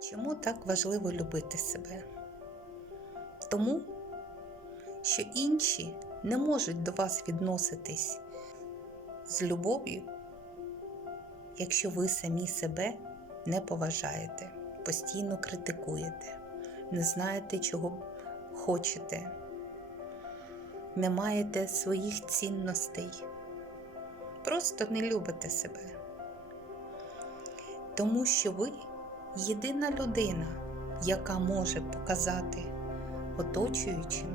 Чому так важливо любити себе? Тому, що інші не можуть до вас відноситись з любов'ю, якщо ви самі себе не поважаєте, постійно критикуєте, не знаєте, чого хочете, не маєте своїх цінностей, просто не любите себе. Тому що ви єдина людина, яка може показати оточуючим,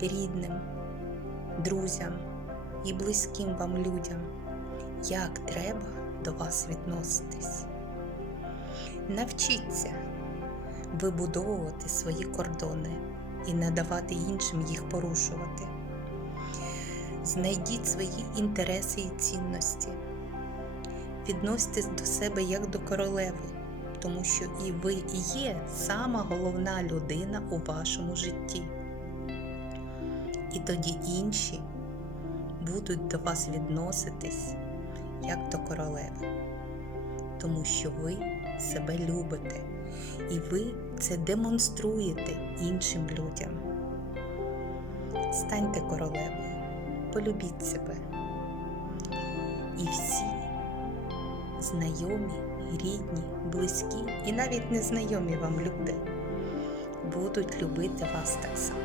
рідним, друзям і близьким вам людям, як треба до вас відноситись. Навчіться вибудовувати свої кордони і не давати іншим їх порушувати. Знайдіть свої інтереси і цінності. Відносьтесь до себе як до королеви, тому що і ви є сама головна людина у вашому житті. І тоді інші будуть до вас відноситись як до королеви, тому що ви себе любите і ви це демонструєте іншим людям. Станьте королевою, полюбіть себе. І всі знайомі, рідні, близькі і навіть незнайомі вам люди будуть любити вас так само.